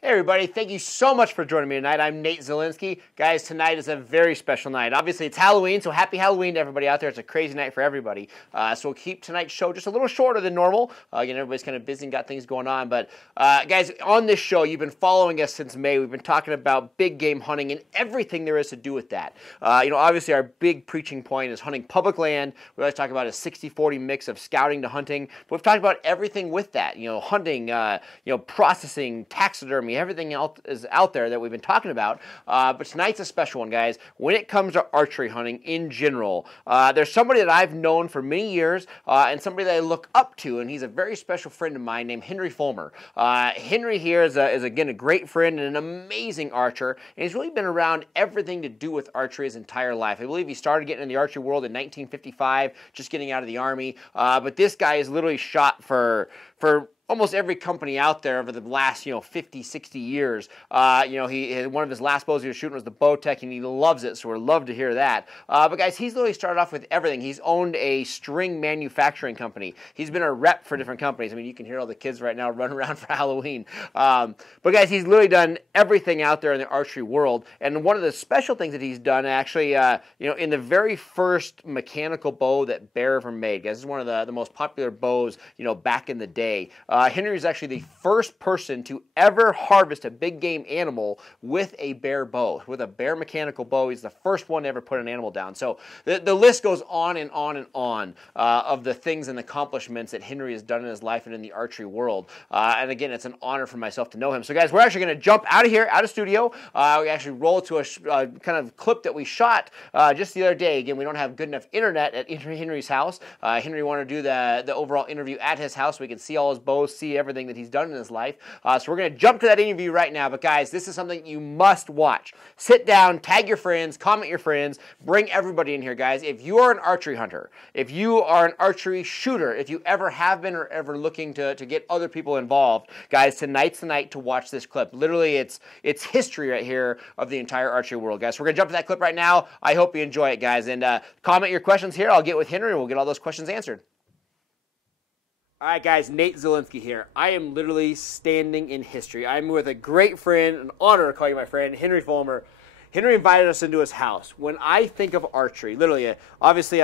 Hey everybody, thank you so much for joining me tonight. I'm Nate Zielinski. Guys, tonight is a very special night. Obviously, it's Halloween, so happy Halloween to everybody out there. It's a crazy night for everybody. So we'll keep tonight's show just a little shorter than normal. Again, everybody's kind of busy and got things going on. But guys, on this show, you've been following us since May. We've been talking about big game hunting and everything there is to do with that. Obviously, our big preaching point is hunting public land. We always talk about a 60-40 mix of scouting to hunting. But we've talked about everything with that. Hunting, processing, taxidermy, everything else is out there that we've been talking about. But tonight's a special one, guys. When it comes to archery hunting in general, there's somebody that I've known for many years and somebody that I look up to, and he's a very special friend of mine named Henry Fulmer. Henry here is again, a great friend and an amazing archer, and he's really been around everything to do with archery his entire life. I believe he started getting in the archery world in 1955, just getting out of the Army. But this guy has literally shot for almost every company out there over the last, 50, 60 years. One of his last bows he was shooting was the Bowtech, and he loves it, so we'd love to hear that. But guys, he's literally started off with everything. He's owned a string manufacturing company. He's been a rep for different companies. I mean, you can hear all the kids right now running around for Halloween. But guys, he's literally done everything out there in the archery world. And one of the special things that he's done, actually, in the very first mechanical bow that Bear ever made, guys, this is one of the most popular bows, back in the day. Henry is actually the first person to ever harvest a big game animal with a Bear bow, with a Bear mechanical bow. He's the first one to ever put an animal down. So the list goes on and on and on of the things and accomplishments that Henry has done in his life and in the archery world. And again, it's an honor for myself to know him. So guys, we're actually going to jump out of here, out of studio. We actually roll to a kind of clip that we shot just the other day. Again, we don't have good enough internet at Henry's house. Henry wanted to do the overall interview at his house so we can see all his bows, see everything that he's done in his life. So we're going to jump to that interview right now. But guys, this is something you must watch. Sit down, tag your friends, comment your friends, bring everybody in here, guys. If you are an archery hunter, if you are an archery shooter, if you ever have been or ever looking to get other people involved, guys, tonight's the night to watch this clip. Literally, it's history right here of the entire archery world, guys. So we're going to jump to that clip right now. I hope you enjoy it, guys. And comment your questions here. I'll get with Henry and we'll get all those questions answered. All right, guys, Nate Zielinski here. I am literally standing in history. I'm with a great friend, an honor to call you my friend, Henry Fulmer. Henry invited us into his house. When I think of archery, literally, obviously,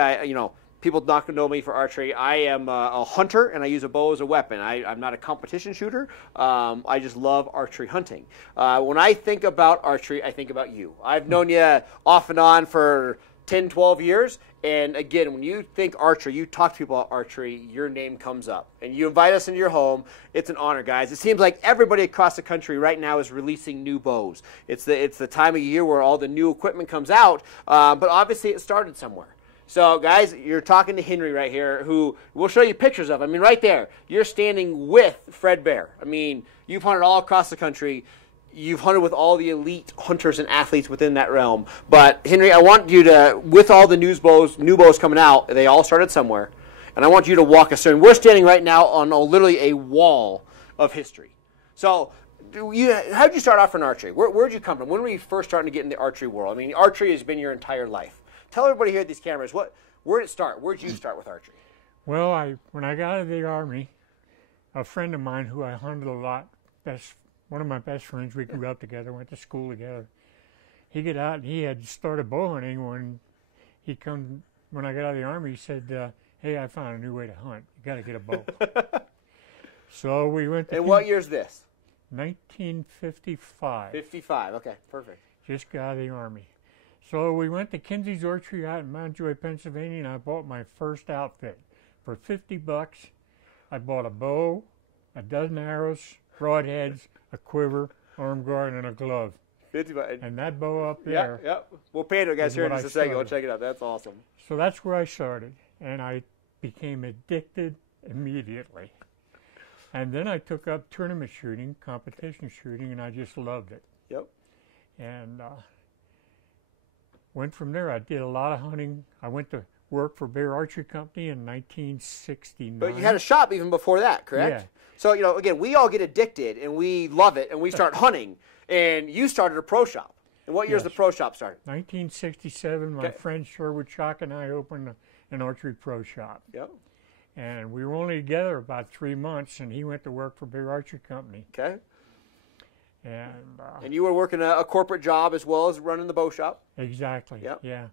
people not going to know me for archery. I am a hunter, and I use a bow as a weapon. I'm not a competition shooter. I just love archery hunting. When I think about archery, I think about you. I've known you off and on for 10, 12 years. And again, when you think archery, you talk to people about archery, your name comes up. And you invite us into your home. It's an honor, guys. It seems like everybody across the country right now is releasing new bows. It's the time of year where all the new equipment comes out, but obviously it started somewhere. So, guys, you're talking to Henry right here, who we'll show you pictures of. I mean, right there, you're standing with Fred Bear. I mean, you've hunted all across the country. You've hunted with all the elite hunters and athletes within that realm. But, Henry, I want you to, with all the new bows coming out, they all started somewhere, and I want you to walk us through. And we're standing right now on literally a wall of history. So, how did you start off in archery? Where did you come from? When were you first starting to get in the archery world? I mean, archery has been your entire life. Tell everybody here at these cameras, where did it start? Where did you start with archery? Well, when I got out of the Army, a friend of mine who I hunted a lot, one of my best friends, we grew up together, went to school together. He got out and he had started bow hunting when I got out of the Army. He said, hey, I found a new way to hunt. You got to get a bow. So we went to... And what year is this? 1955. 55, okay, perfect. Just got out of the Army. So we went to Kinsey's Archery out in Mountjoy, Pennsylvania, and I bought my first outfit. For $50, I bought a bow, a dozen arrows, broadheads, a quiver, arm guard, and a glove. 55. And that bow up there. Yep. We'll paint it, guys, here in just a second. We'll check it out. That's awesome. So that's where I started, and I became addicted immediately. And then I took up tournament shooting, competition shooting, and I just loved it. Yep. And went from there. I did a lot of hunting. I went to work for Bear Archery Company in 1969. But you had a shop even before that, correct? Yeah. So, again, we all get addicted, and we love it, and we start hunting. And you started a pro shop. And what year is the pro shop started? 1967. My friend Sherwood Chalk and I opened an archery pro shop. Yep. And we were only together about 3 months, and he went to work for Bear Archery Company. Okay. And you were working a corporate job as well as running the bow shop. exactly, Yep. yeah.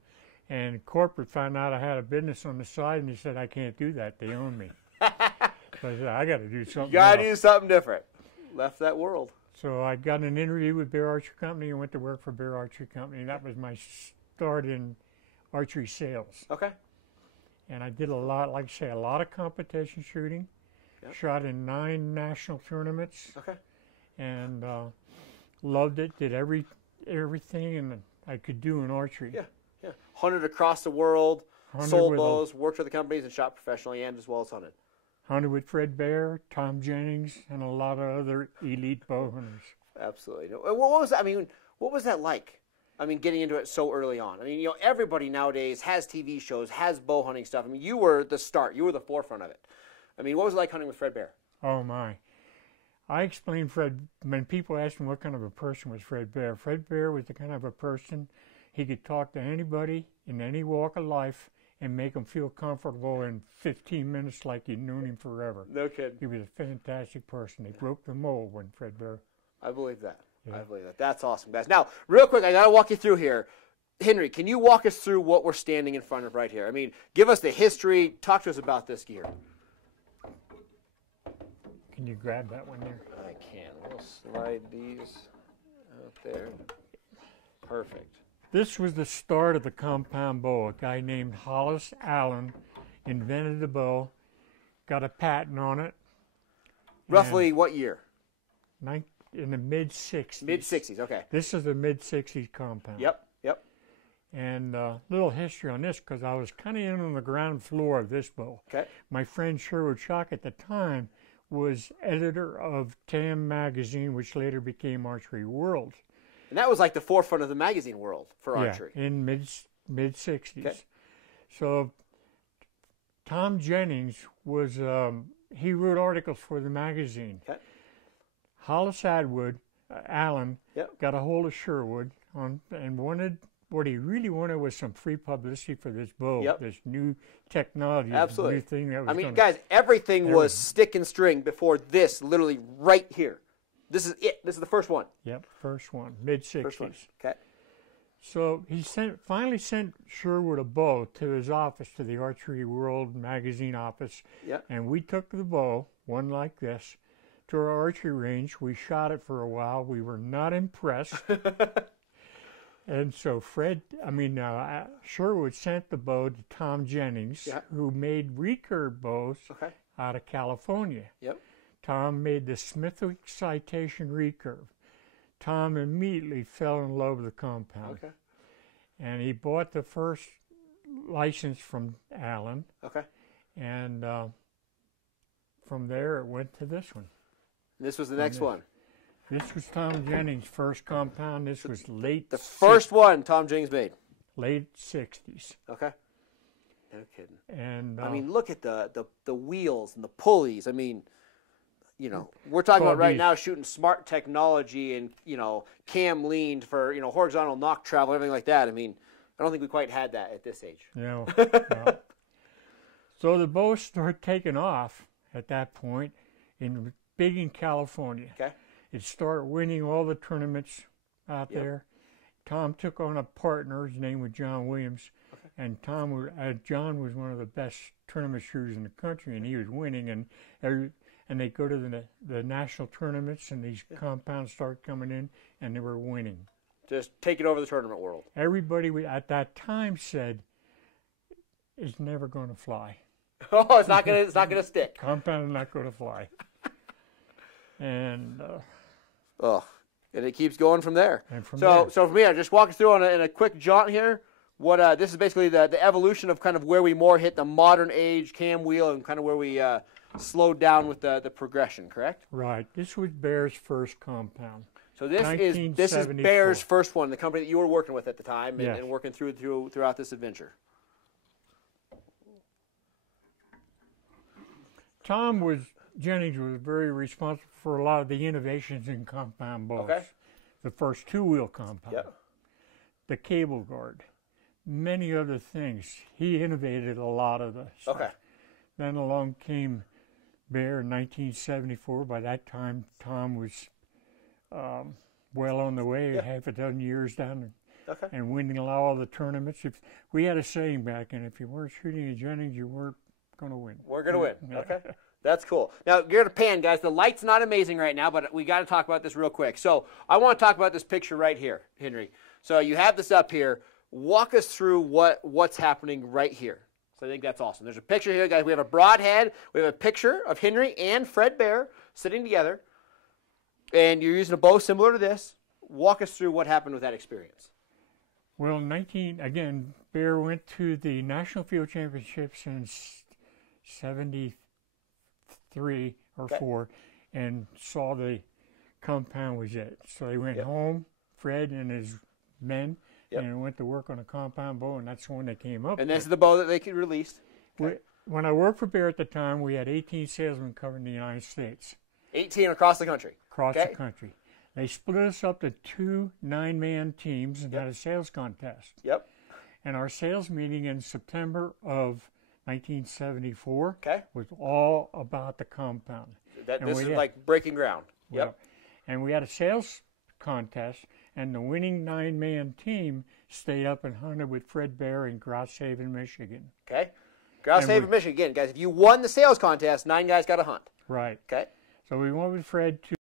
And corporate found out I had a business on the side, and he said, I can't do that. They own me. So I said, I got to do something You got to else. do something different. Left that world. So I got an interview with Bear Archery Company and went to work for Bear Archery Company. That was my start in archery sales. Okay. And I did a lot, like I say, a lot of competition shooting. Yep. Shot in 9 national tournaments. Okay. And loved it. Did everything and I could do in archery. Yeah. Yeah. Hunted across the world, Hunted sold with bows, worked for the companies, and shot professionally and as well as hunted. Hunted with Fred Bear, Tom Jennings, and a lot of other elite bow hunters. Absolutely. What was that? I mean, what was that like? I mean, getting into it so early on. I mean, everybody nowadays has TV shows, has bow hunting stuff. I mean, you were the start. You were the forefront of it. I mean, what was it like hunting with Fred Bear? Oh my. I explained Fred, when people asked me what kind of a person was Fred Bear was the kind of a person, he could talk to anybody in any walk of life and make them feel comfortable in 15 minutes like you'd known him forever. No kidding. He was a fantastic person. He broke the mold when Fred Bear. I believe that. Yeah. I believe that. That's awesome, guys. Now, real quick, I got to walk you through here. Henry, can you walk us through what we're standing in front of right here? I mean, give us the history. Talk to us about this gear. Can you grab that one there? I can. We'll slide these out there. Perfect. This was the start of the compound bow. A guy named Hollis Allen invented the bow, got a patent on it. Roughly what year? In the mid-60s. Mid-60s, okay. This is the mid-60s compound. Yep, yep. And little history on this, because I was kind of in on the ground floor of this bow. Okay. My friend Sherwood Schock at the time was editor of TAM magazine, which later became Archery World. And that was like the forefront of the magazine world for archery. Yeah, in mid-60s. Okay. So Tom Jennings was, he wrote articles for the magazine. Okay. Hollis Allen Yep. got a hold of Sherwood and wanted, what he really wanted was some free publicity for this bow, Yep. this new technology, Absolutely. this new thing that was I mean, gonna, guys, everything was stick and string before this, literally right here. This is it. This is the first one. Yep, first one, mid-60s. First one. Okay. So he finally sent Sherwood a bow to his office, to the Archery World magazine office. Yep. And we took the bow, one like this, to our archery range. We shot it for a while. We were not impressed. And so Sherwood sent the bow to Tom Jennings, Yeah. who made recurve bows Okay. out of California. Yep. Tom made the Smithwick Citation recurve. Tom immediately fell in love with the compound. Okay. And he bought the first license from Allen, Okay. and from there it went to this one. This was the next one. This was Tom Jennings' first compound. This was The first one Tom Jennings made. late 60s. Okay. No kidding. And I mean, look at the wheels and the pulleys. I mean, we're talking about right now shooting smart technology and, cam leaned for, horizontal knock travel, everything like that. I mean, I don't think we quite had that at this age. no. So the bow started taking off at that point big in California. Okay. It started winning all the tournaments out there. Tom took on a partner. His name was John Williams. Okay. And John was one of the best tournament shooters in the country, and he was winning. And they go to the national tournaments, and these compounds start coming in, and they were winning. Just taking over the tournament world. Everybody at that time said, "It's never going to fly. Oh, it's not gonna stick. Compound is not going to fly." And and it keeps going from there. And from so there. from here, just walk us through in a quick jaunt here. What this is basically the evolution of kind of where we more hit the modern age cam wheel and kind of where we slowed down with the progression. Correct? right, this was Bear's first compound. So this is 1974. Bear's first one, the company that you were working with at the time and, Yes. and working throughout this adventure. Jennings was very responsible for a lot of the innovations in compound bows. Okay. The first two-wheel compound, Yep. the cable guard, many other things. He innovated a lot of this. Okay. Then along came Bear in 1974. By that time, Tom was well on the way, half a dozen years down, Okay. and winning all the tournaments. If we had a saying back then, if you weren't shooting at Jennings, you weren't going to win. We're going to win. Okay. That's cool. Now, you're going to pan, guys. The light's not amazing right now, but we got to talk about this real quick. So I want to talk about this picture right here, Henry. So you have this up here. Walk us through what's happening right here. So I think that's awesome. There's a picture here, guys. We have a broadhead. We have a picture of Henry and Fred Bear sitting together. And you're using a bow similar to this. Walk us through what happened with that experience. Well, again, Bear went to the National Field Championships in 73 or 4 and saw the compound was it. So they went home, Fred and his men, and went to work on a compound bow, and that's when they came up. And this is the bow that they released. Okay. When I worked for Bear at the time, we had 18 salesmen covering the United States. 18 across the country. Across the country. They split us up to 2 9-man teams and had a sales contest. Yep. And our sales meeting in September of 1974 was all about the compound. This is like breaking ground. Yep. And we had a sales contest, and the winning 9-man team stayed up and hunted with Fred Bear in Grouse Haven, Michigan. Okay. Grouse Haven, Michigan. Again, guys, if you won the sales contest, 9 guys got a hunt. Right. Okay. So we went with Fred to